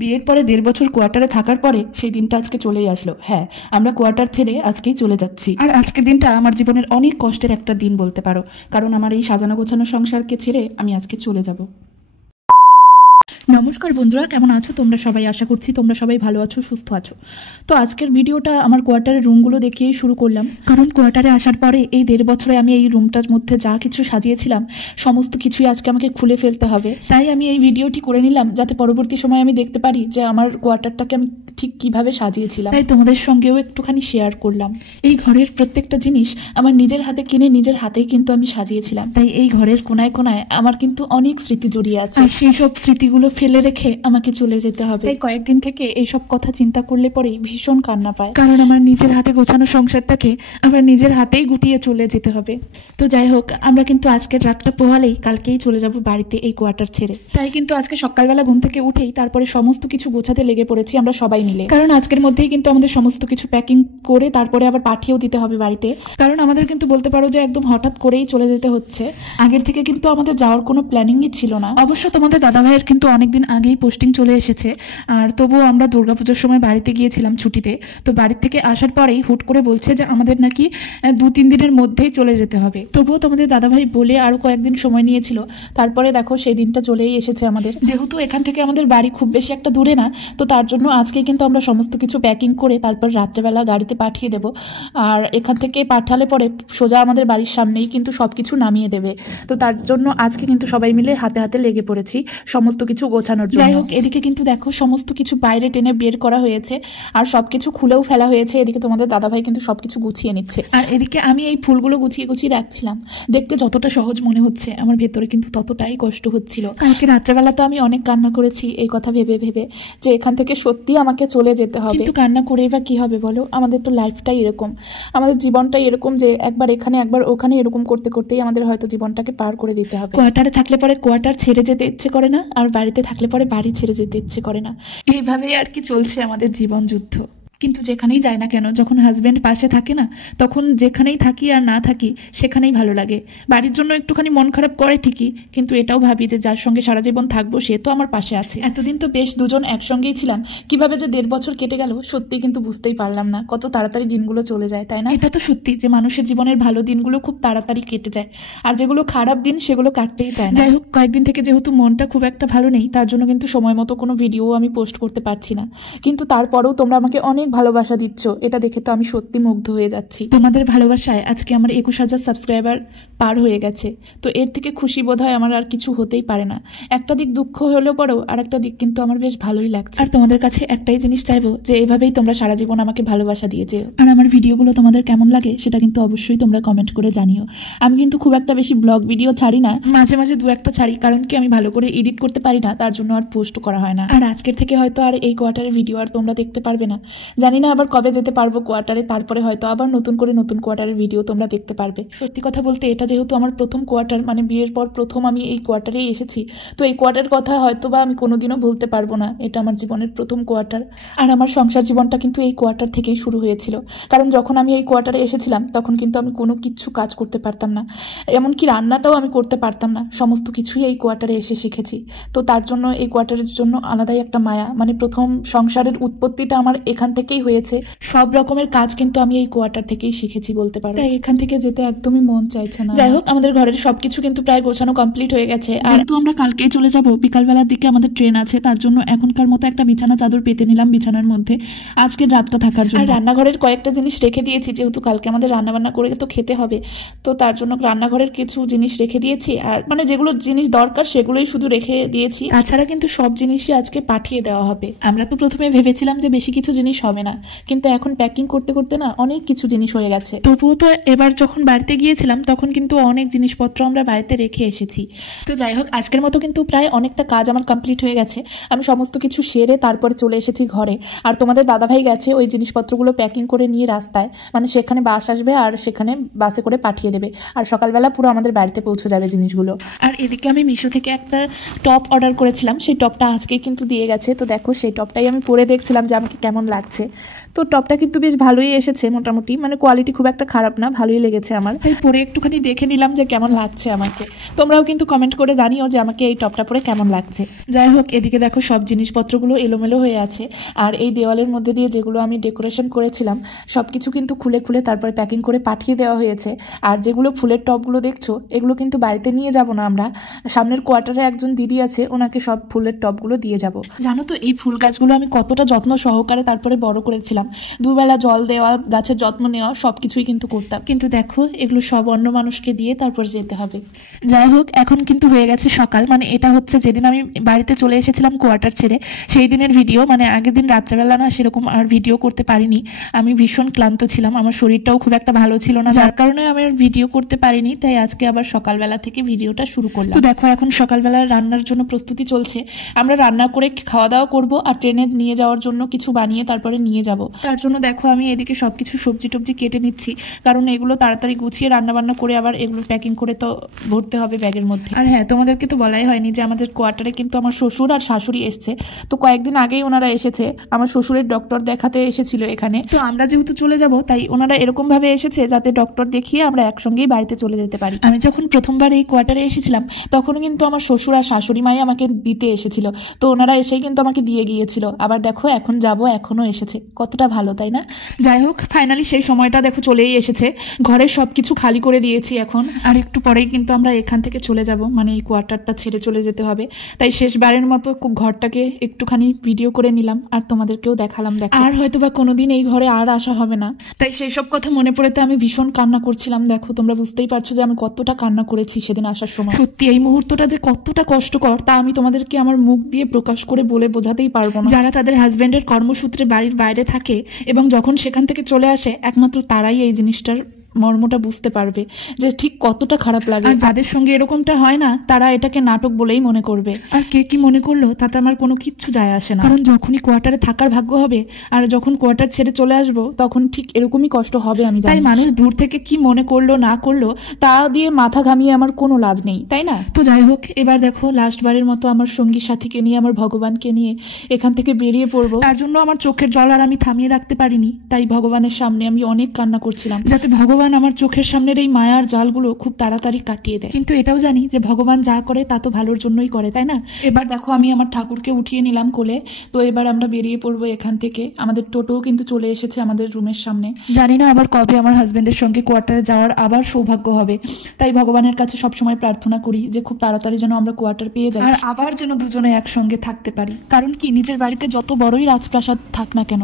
বিয়ের পরে 1.5 বছর কোয়ার্টারে থাকার পরে সেই দিনটা আজকে চলেই আসলো। হ্যাঁ, আমরা কোয়ার্টার ছেড়ে আজকেই চলে যাচ্ছি। আর আজকের দিনটা আমার জীবনের অনেক কষ্টের একটা দিন বলতে পারো, কারণ আমার এই সাজানো গোছানো সংসারকে ছেড়ে আমি আজকে চলে যাব। নমস্কার বন্ধুরা, কেমন আছো তোমরা সবাই? আশা করছি তোমরা সবাই ভালো আছো, সুস্থ আছো। তো আজকের ভিডিওটা আমার কোয়ার্টারের রুমগুলো দেখিয়েই শুরু করলাম, কারণ কোয়ার্টারে আসার পরে এই 1.5 বছরে আমি এই রুমটার মধ্যে যা কিছু সাজিয়েছিলাম সমস্ত কিছুই আজকে আমাকে খুলে ফেলতে হবে। তাই আমি এই ভিডিওটি করে নিলাম যাতে পরবর্তী সময় আমি দেখতে পারি যে আমার কোয়ার্টারটাকে আমি ঠিক কিভাবে সাজিয়েছিলাম। তাই তোমাদের সঙ্গেও একটুখানি শেয়ার করলাম। এই ঘরের প্রত্যেকটা জিনিস আমার নিজের হাতে কিনে নিজের হাতেই কিন্তু আমি সাজিয়েছিলাম। তাই এই ঘরের কোনায় কোনায় আমার কিন্তু অনেক স্মৃতি জড়িয়ে আছে, আর সেই সব স্মৃতিগুলো ফেলে রেখে আমাকে চলে যেতে হবে। তাই কয়েকদিন থেকে এইসব কথা চিন্তা করলে পরেই ভীষণ কান্না পায়, কারণ আমার নিজের হাতে গোছানো সংসারটাকে আবার নিজের হাতেই গুটিয়ে চলে যেতে হবে। তো যাই হোক, আমরা কিন্তু আজকের রাতটা পোহালেই কালকেই চলে যাব বাড়িতে এই কোয়ার্টার ছেড়ে। তাই কিন্তু আজকে সকালবেলা ঘুম থেকে উঠেই তারপরে সমস্ত কিছু গোছাতে লেগে পড়েছি আমরা সবাই মিলে, কারণ আজকের মধ্যেই কিন্তু আমাদের সমস্ত কিছু প্যাকিং করে তারপরে আবার পাঠিয়েও দিতে হবে বাড়িতে। কারণ আমাদের কিন্তু বলতে পারো যে একদম হঠাৎ করেই চলে যেতে হচ্ছে। আগের থেকে কিন্তু আমাদের যাওয়ার কোনো প্ল্যানিংই ছিল না। অবশ্য তোমাদের দাদাভাইয়ের কিন্তু অনেকদিন আগেই পোস্টিং চলে এসেছে, আর তবুও আমরা দুর্গাপুজোর সময় বাড়িতে গিয়েছিলাম ছুটিতে। তো বাড়ির থেকে আসার পরেই হুট করে বলছে যে আমাদের নাকি 2-3 দিনের মধ্যেই চলে যেতে হবে। তবুও তোমাদের দাদাভাই বলে আরো কয়েকদিন সময় নিয়েছিল, তারপরে দেখো সেই দিনটা চলেই এসেছে আমাদের। যেহেতু এখান থেকে আমাদের বাড়ি খুব বেশি একটা দূরে না, তো তার জন্য আজকে কিন্তু আমরা সমস্ত কিছু প্যাকিং করে তারপর রাত্রেবেলা গাড়িতে পাঠিয়ে দেব। আর এখান থেকে পাঠালে পরে সোজা আমাদের বাড়ির সামনেই কিন্তু সবকিছু নামিয়ে দেবে। তো তার জন্য আজকে কিন্তু সবাই মিলে হাতে হাতে লেগে পড়েছি সমস্ত কিছু গোছানোর জন্য। যাই হোক, এদিকে কিন্তু দেখো সমস্ত কিছু বাইরে টেনে বের করা হয়েছে আর সবকিছু খুলেও ফেলা হয়েছে। এদিকে তোমাদের দাদাভাই কিন্তু সবকিছু গুছিয়ে নিচ্ছে, আর এদিকে আমি এই ফুলগুলো গুছিয়ে গুছিয়ে রাখছিলাম। দেখতে যতটা সহজ মনে হচ্ছে, আমার ভেতরে কিন্তু ততটাই কষ্ট হচ্ছিল। কালকে রাত্রেবেলা তো আমি অনেক কান্না করেছি এই কথা ভেবে ভেবে যে এখান থেকে সত্যি আমাকে চলে যেতে হবে। কিন্তু কান্না করেই বা কি হবে বলো? আমাদের তো লাইফটাই এরকম, আমাদের জীবনটাই এরকম যে একবার এখানে একবার ওখানে এরকম করতে করতেই আমাদের হয়তো জীবনটাকে পার করে দিতে হবে। কোয়ার্টারে থাকলে পরে কোয়ার্টার ছেড়ে যেতে ইচ্ছে করে না, আর বাড়িতে থাকলে পরে বাড়ি ছেড়ে যেতে ইচ্ছে করে না। এইভাবেই আর কি চলছে আমাদের জীবন যুদ্ধ। কিন্তু যেখানেই যাই না কেন, যখন হাজব্যান্ড পাশে থাকে না, তখন যেখানেই থাকি আর না থাকি সেখানেই ভালো লাগে। বাড়ির জন্য একটুখানি মন খারাপ করে ঠিকই, কিন্তু এটাও ভাবি যে যার সঙ্গে সারা জীবন থাকবো সে তো আমার পাশে আছে। এতদিন তো বেশ দুজন একসঙ্গেই ছিলাম, কিভাবে যে 1.5 বছর কেটে গেল সত্যি কিন্তু বুঝতেই পারলাম না। কত তাড়াতাড়ি দিনগুলো চলে যায়, তাই না? এটা তো সত্যি যে মানুষের জীবনের ভালো দিনগুলো খুব তাড়াতাড়ি কেটে যায়, আর যেগুলো খারাপ দিন সেগুলো কাটতেই চায় না। যাই হোক, কয়েকদিন থেকে যেহেতু মনটা খুব একটা ভালো নেই, তার জন্য কিন্তু সময় মতো কোনো ভিডিও আমি পোস্ট করতে পারছি না। কিন্তু তারপরেও তোমরা আমাকে অনেক ভালোবাসা দিচ্ছ, এটা দেখে তো আমি সত্যি মুগ্ধ হয়ে যাচ্ছি। তোমাদের ভালোবাসায় আজকে আমার 21,000 সাবস্ক্রাইবার পার হয়ে গেছে। তো এর থেকে খুশি বোধহয় আমার আর কিছু হতেই পারে না। একটা দিক দুঃখ হলেও পরেও আর একটা দিক কিন্তু আমার বেশ ভালোই লাগছে। আর তোমাদের কাছে একটাই জিনিস চাইবো যে এইভাবেই তোমরা সারা জীবন আমাকে ভালোবাসা দিয়ে যেও। আর আমার ভিডিওগুলো তোমাদের কেমন লাগে সেটা কিন্তু অবশ্যই তোমরা কমেন্ট করে জানিও। আমি কিন্তু খুব একটা বেশি ব্লগ ভিডিও ছাড়ি না, মাঝে মাঝে 2-1টা ছাড়ি, কারণ কি আমি ভালো করে এডিট করতে পারি না, তার জন্য আর পোস্ট করা হয় না। আর আজকের থেকে হয়তো আর এই কোয়ার্টারের ভিডিও আর তোমরা দেখতে পারবে না। জানি না আবার কবে যেতে পারবো কোয়ার্টারে, তারপরে হয়তো আবার নতুন করে নতুন কোয়ার্টারের ভিডিও তোমরা দেখতে পারবে। সত্যি কথা বলতে এটা যেহেতু আমার প্রথম কোয়ার্টার, মানে বিয়ের পর প্রথম আমি এই কোয়ার্টারেই এসেছি, তো এই কোয়ার্টার কথা হয়তো বা আমি কোনোদিনও ভুলতে পারবো না। এটা আমার জীবনের প্রথম কোয়ার্টার, আর আমার সংসার জীবনটা কিন্তু এই কোয়ার্টার থেকেই শুরু হয়েছিল। কারণ যখন আমি এই কোয়ার্টারে এসেছিলাম তখন কিন্তু আমি কোনো কিছু কাজ করতে পারতাম না, এমনকি রান্নাটাও আমি করতে পারতাম না। সমস্ত কিছুই এই কোয়ার্টারে এসে শিখেছি। তো তার জন্য এই কোয়ার্টারের জন্য আলাদাই একটা মায়া, মানে প্রথম সংসারের উৎপত্তিটা আমার এখান থেকেই হয়েছে। সব রকমের কাজ কিন্তু আমি এই কোয়ার্টার থেকেই শিখেছি বলতে পারো। তাই এখান থেকে যেতে একদমই মন চাইছে না। যাই হোক, আমাদের ঘরের সবকিছু কিন্তু প্রায় গোছানো কমপ্লিট হয়ে গেছে। আর তো আমরা কালকেই চলে যাব, বিকালবেলার দিকে আমাদের ট্রেন আছে, তার জন্য এখনকার মতো একটা বিছানা চাদর পেতে নিলাম বিছানার মধ্যে আজকের রাতটা থাকার জন্য। আর রান্নাঘরের কয়েকটা জিনিস রেখে দিয়েছি, যেহেতু কালকে আমাদের রান্নাবান্না করে তো খেতে হবে, তো তার জন্য রান্নাঘরের কিছু জিনিস রেখে দিয়েছি। আর মানে যেগুলো জিনিস দরকার সেগুলোই শুধু রেখে দিয়েছি, তাছাড়া কিন্তু সব জিনিসই আজকে পাঠিয়ে দেওয়া হবে। আমরা তো প্রথমে ভেবেছিলাম যে বেশি কিছু জিনিস হবে না, কিন্তু এখন প্যাকিং করতে করতে না অনেক কিছু জিনিস হয়ে গেছে। তবুও তো এবার যখন বাড়িতে গিয়েছিলাম তখন কিন্তু অনেক জিনিসপত্র আমরা বাড়িতে রেখে এসেছি। তো যাই হোক, আজকের মতো কিন্তু প্রায় অনেকটা কাজ আমার কমপ্লিট হয়ে গেছে। আমি সমস্ত কিছু সেরে তারপরে চলে এসেছি ঘরে। আর তোমাদের দাদাভাই গেছে ওই জিনিসপত্রগুলো প্যাকিং করে নিয়ে রাস্তায়, মানে সেখানে বাস আসবে আর সেখানে বাসে করে পাঠিয়ে দেবে, আর সকালবেলা পুরো আমাদের বাড়িতে পৌঁছে যাবে জিনিসগুলো। আর এদিকে আমি মিশো থেকে একটা টপ অর্ডার করেছিলাম, সেই টপটা আজকেই কিন্তু দিয়ে গেছে। তো দেখো, সেই টপটাই আমি পরে দেখছিলাম যে আমাকে কেমন লাগছে। এসেছে। তো টপটা কিন্তু বেশ ভালোই এসেছে মোটামুটি, মানে কোয়ালিটি খুব একটা খারাপ না, ভালোই লেগেছে আমার। তাই পরে একটুখানি দেখে নিলাম যে কেমন লাগছে আমাকে। তোমরাও কিন্তু কমেন্ট করে জানিও যে আমাকে এই টপটা পরে কেমন লাগছে। যাই হোক, এদিকে দেখো সব জিনিসপত্রগুলো এলোমেলো হয়ে আছে, আর এই দেওয়ালের মধ্যে দিয়ে যেগুলো আমি ডেকোরেশন করেছিলাম সব কিছু কিন্তু খুলে খুলে তারপরে প্যাকিং করে পাঠিয়ে দেওয়া হয়েছে। আর যেগুলো ফুলের টবগুলো দেখছো এগুলো কিন্তু বাড়িতে নিয়ে যাব না আমরা, সামনের কোয়ার্টারে একজন দিদি আছে, ওনাকে সব ফুলের টবগুলো দিয়ে যাব। জানো তো এই ফুল গাছগুলো আমি কতটা যত্ন সহকারে তারপরে বড় করেছিলাম, দুবেলা জল দেওয়া, গাছের যত্ন নেওয়া, সব কিছুই কিন্তু করতাম। কিন্তু দেখো এগুলো সব অন্য মানুষকে দিয়ে তারপর যেতে হবে। যাই হোক, এখন কিন্তু হয়ে গেছে সকাল, মানে এটা হচ্ছে যেদিন আমি বাড়িতে চলে এসেছিলাম কোয়ার্টার ছেড়ে সেই দিনের ভিডিও। মানে আগের দিন রাত্রেবেলা না সেরকম আর ভিডিও করতে পারিনি, আমি ভীষণ ক্লান্ত ছিলাম, আমার শরীরটাও খুব একটা ভালো ছিল না, যার কারণে আমি আর ভিডিও করতে পারিনি। তাই আজকে আবার সকালবেলা থেকে ভিডিওটা শুরু করলাম। তো দেখো এখন সকালবেলা রান্নার জন্য প্রস্তুতি চলছে, আমরা রান্না করে খাওয়া দাওয়া করবো, আর ট্রেনে নিয়ে যাওয়ার জন্য কিছু বানিয়ে তারপরে নিয়ে যাব। তার জন্য দেখো আমি এদিকে সবকিছু সবজি টবজি কেটে নিচ্ছি, কারণ এগুলো তাড়াতাড়ি গুছিয়ে রান্না বান্না করে আবার এগুলো প্যাকিং করে তো ভরতে হবে ব্যাগের মধ্যে। আর হ্যাঁ, তোমাদেরকে তো বলাই হয়নি যে আমাদের কোয়ার্টারে কিন্তু আমার শ্বশুর আর শাশুড়ি এসছে। তো কয়েকদিন আগেই ওনারা এসেছে, আমার শ্বশুরের ডক্টর দেখাতে এসেছিল এখানে। তো আমরা যেহেতু চলে যাব তাই ওনারা এরকম ভাবে এসেছে যাতে ডক্টর দেখিয়ে আমরা একসঙ্গেই বাড়িতে চলে যেতে পারি। আমি যখন প্রথমবার এই কোয়ার্টারে এসেছিলাম তখন কিন্তু আমার শ্বশুর আর শাশুড়ি মাই আমাকে দিতে এসেছিল, তো ওনারা এসেই কিন্তু আমাকে দিয়ে গিয়েছিল। আবার দেখো এখন যাব, এখনো এসেছে, কতটা ভালো তাই না? যাই হোক, ফাইনালি সেই সময়টা দেখো চলেই এসেছে, ঘরের সবকিছু খালি করে দিয়েছি এখন, আর একটু পরেই কিন্তু আমরা এখান থেকে চলে যাব, মানে এই কোয়ার্টারটা ছেড়ে চলে যেতে হবে। তাই শেষবারের মতো ঘরটাকে একটুখানি ভিডিও করে নিলাম আর তোমাদেরকেও দেখালাম। আর হয়তো বা কোনোদিন এই ঘরে আর আসা হবে না, তাই সেই সব কথা মনে পড়েতে আমি ভীষণ কান্না করছিলাম। দেখো তোমরা বুঝতেই পারছো যে আমি কতটা কান্না করেছি সেদিন আসার সময়। সত্যি এই মুহূর্তটা যে কতটা কষ্টকর তা আমি তোমাদেরকে আমার মুখ দিয়ে প্রকাশ করে বলে বোঝাতেই পারবো না। যারা তাদের হাজবেন্ডের কর্মসূত্রে বাড়ির বাইরে থাকে এবং যখন সেখান থেকে চলে আসে, একমাত্র তারাই এই জিনিসটার মর্মটা বুঝতে পারবে যে ঠিক কতটা খারাপ লাগে। আর যাদের সঙ্গে এরকমটা হয় না তারা এটাকে নাটক বলেই মনে করবে, আর কে কি মনে করলো তাতে আমার কোনো কিচ্ছু যায় আসে না। কারণ যখনই কোয়ার্টারে থাকার ভাগ্য হবে আর যখন কোয়ার্টার ছেড়ে চলে আসবো তখন ঠিক এরকমই কষ্ট হবে আমি জানি। তাই মানুষ দূর থেকে কি মনে করলো না করলো তা দিয়ে মাথা ঘামিয়ে আমার কোনো লাভ নেই, তাই না? তো যাই হোক, এবার দেখো লাস্টবারের মতো আমার সঙ্গী সাথীকে নিয়ে, আমার ভগবানকে নিয়ে এখান থেকে বেরিয়ে পড়বো। তার জন্য আমার চোখের জল আর আমি থামিয়ে রাখতে পারিনি, তাই ভগবানের সামনে আমি অনেক কান্না করছিলাম যাতে ভগবান আমার চোখের সামনের এই মায়ার জালগুলো খুব তাড়াতাড়ি কাটিয়ে দেয়। কিন্তু এটাও জানি যে ভগবান যা করে তা তো ভালোর জন্যই করে, তাই না? এবার দেখো আমি আমার ঠাকুরকে উঠিয়ে নিলাম কোলে, তো এবার আমরা বেরিয়ে পড়বো এখান থেকে। আমাদের টোটোও কিন্তু চলে এসেছে আমাদের রুমের সামনে। জানি না আবার কবে আমার হাজবেন্ডের সঙ্গে কোয়ার্টারে যাওয়ার আবার সৌভাগ্য হবে, তাই ভগবানের কাছে সবসময় প্রার্থনা করি যে খুব তাড়াতাড়ি যেন আমরা কোয়ার্টার পেয়ে যাই আর আবার যেন দুজনে একসঙ্গে থাকতে পারি। কারণ কি, নিজের বাড়িতে যত বড়ই রাজপ্রাসাদ থাক না কেন,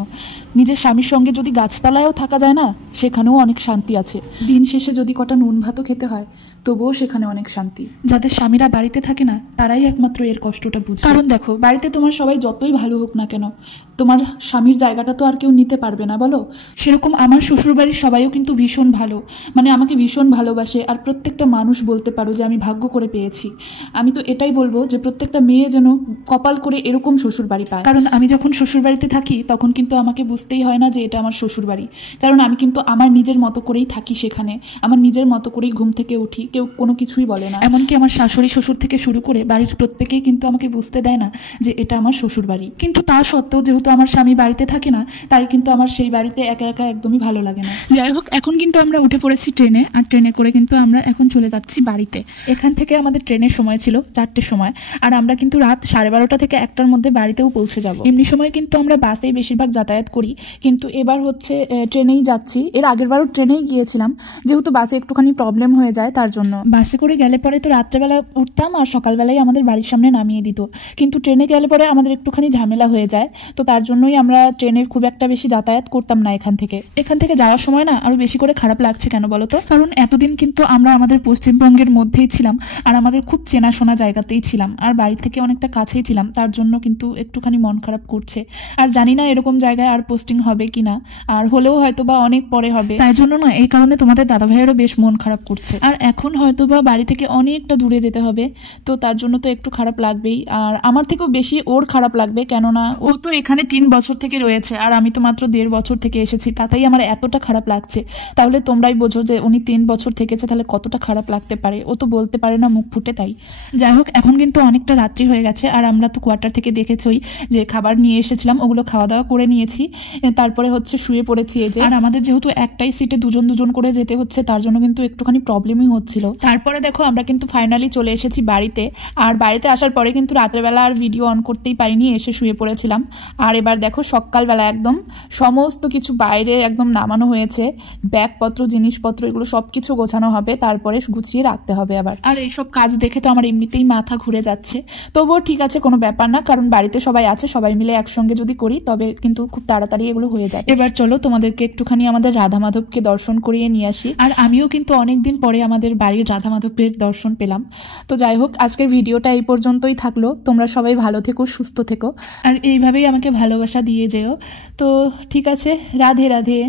নিজের স্বামীর সঙ্গে যদি গাছতলায়ও থাকা যায় না, সেখানেও অনেক শান্তি আছে। দিন শেষে যদি কটা নুন ভাতও খেতে হয় তবুও সেখানে অনেক শান্তি। যাদের স্বামীরা বাড়িতে থাকে না তারাই একমাত্র এর কষ্টটা বুঝে। কারণ দেখো, বাড়িতে তোমার সবাই যতই ভালো হোক না কেন, তোমার স্বামীর জায়গাটা তো আর কেউ নিতে পারবে না, বলো? সেরকম আমার শ্বশুরবাড়ির সবাইও কিন্তু ভীষণ ভালো, মানে আমাকে ভীষণ ভালোবাসে। আর প্রত্যেকটা মানুষ বলতে পারো যে আমি ভাগ্য করে পেয়েছি। আমি তো এটাই বলবো যে প্রত্যেকটা মেয়ে যেন কপাল করে এরকম শ্বশুরবাড়ি পায়। কারণ আমি যখন শ্বশুরবাড়িতে থাকি তখন কিন্তু আমাকে বুঝতেই হয় না যে এটা আমার শ্বশুরবাড়ি, কারণ আমি কিন্তু আমার নিজের মতো করেই থাকি সেখানে, আমার নিজের মতো করেই ঘুম থেকে উঠি, কেউ কোনো কিছুই বলে না। এমনকি আমার শাশুড়ি শ্বশুর থেকে শুরু করে বাড়ির প্রত্যেকেই কিন্তু আমাকে বুঝতে দেয় না যে এটা আমার শ্বশুর বাড়ি। কিন্তু তা সত্ত্বেও যেহেতু আমার স্বামী বাড়িতে থাকে না, তাই কিন্তু আমার সেই বাড়িতে একা একা একদমই ভালো লাগে না। যাই হোক, এখন কিন্তু আমরা উঠে পড়েছি ট্রেনে, আর ট্রেনে করে কিন্তু আমরা এখন চলে যাচ্ছি বাড়িতে। এখান থেকে আমাদের ট্রেনের সময় ছিল 4টের সময়, আর আমরা কিন্তু রাত 12:30 থেকে 1টার মধ্যে বাড়িতেও পৌঁছে যাব। এমনি সময় কিন্তু আমরা বাসেই বেশিরভাগ যাতায়াত করি, কিন্তু এবার হচ্ছে ট্রেনেই যাচ্ছি। এর আগেরবারও ট্রেনেই গিয়েছিলাম, যেহেতু বাসে একটুখানি প্রবলেম হয়ে যায় তার জন্য। বাসে করে গেলে পরে তো রাত্রেবেলা উঠতাম আর সকালবেলায় আমাদের বাড়ির সামনে নামিয়ে দিত, কিন্তু ট্রেনে গেলে পরে আমাদের একটুখানি ঝামেলা হয়ে যায়, তো তার জন্যই আমরা ট্রেনের খুব একটা বেশি যাতায়াত করতাম না। এখান থেকে যাওয়ার সময় না আরো বেশি করে খারাপ লাগছে কেন বলো তো? কারণ এতদিন কিন্তু আমরা আমাদের পশ্চিমবঙ্গের মধ্যেই ছিলাম আর আমাদের খুব চেনাশোনা জায়গাতেই ছিলাম, আর বাড়ি থেকে অনেকটা কাছেই ছিলাম, তার জন্য কিন্তু একটুখানি মন খারাপ করছে। আর জানি না এরকম জায়গায় আর পোস্টিং হবে কিনা, আর হলেও হয়তো বা অনেক পরে হবে, তাই জন্য না এই কারণে তোমাদের দাদাভাইয়েরও বেশ মন খারাপ করছে। আর এখন হয়তো বা বাড়ি থেকে অনেকটা দূরে যেতে হবে, তো তার জন্য তো একটু খারাপ লাগবেই। আর আমার থেকেও বেশি ওর খারাপ লাগবে, কেননা ও তো এখানে 3 বছর থেকে রয়েছে আর আমি তো মাত্র 1.5 বছর থেকে এসেছি, তাতেই আমার এতটা খারাপ লাগছে। তাহলে তোমরাই বোঝো যে উনি 3 বছর থেকেছে, তাহলে কতটা খারাপ লাগতে পারে। ও তো বলতে পারে না মুখ ফুটে। তাই যাই হোক, এখন কিন্তু অনেকটা রাত্রি হয়ে গেছে আর আমরা তো কোয়ার্টার থেকে দেখেছই যে খাবার নিয়ে এসেছিলাম, ওগুলো খাওয়া দাওয়া করে নিয়েছি, তারপরে হচ্ছে শুয়ে পড়েছি। এই যে, আর আমাদের যেহেতু একটাই সিটে দুজন দুজন করে যেতে হচ্ছে, তার জন্য কিন্তু একটুখানি প্রবলেমই হচ্ছিল। তারপরে দেখো আমরা কিন্তু ফাইনালি চলে এসেছি বাড়িতে। আর বাড়িতে আসার পরে কিন্তু রাত্রেবেলা আর ভিডিও অন করতেই পারিনি, এসে শুয়ে পড়েছিলাম। আর এবার দেখো সকালবেলা একদম সমস্ত কিছু বাইরে একদম নামানো হয়েছে, ব্যাগপত্র জিনিসপত্র এগুলো সব কিছু গোছানো হবে, তারপরে গুছিয়ে রাখতে হবে আবার। আর এইসব কাজ দেখে তো আমার এমনিতেই মাথা ঘুরে যাচ্ছে, তবুও ঠিক আছে, কোনো ব্যাপার না, কারণ বাড়িতে সবাই আছে, সবাই মিলে একসঙ্গে যদি করি তবে কিন্তু খুব তাড়াতাড়ি এগুলো হয়ে যায়। এবার চলো তোমাদেরকে একটুখানি আমাদের রাধা মাধবকে দর্শন করিয়ে নিয়ে আসি। আর আমিও কিন্তু অনেকদিন পরে আমাদের বাড়ির রাধা মাধবের দর্শন পেলাম। তো যাই হোক, আজকের ভিডিওটা এই পর্যন্তই থাকলো। তোমরা সবাই ভালো থেকো, সুস্থ থেকো, আর এইভাবেই আমাকে ভালোবাসা দিয়ে যেও। তো ঠিক আছে, রাধে রাধে।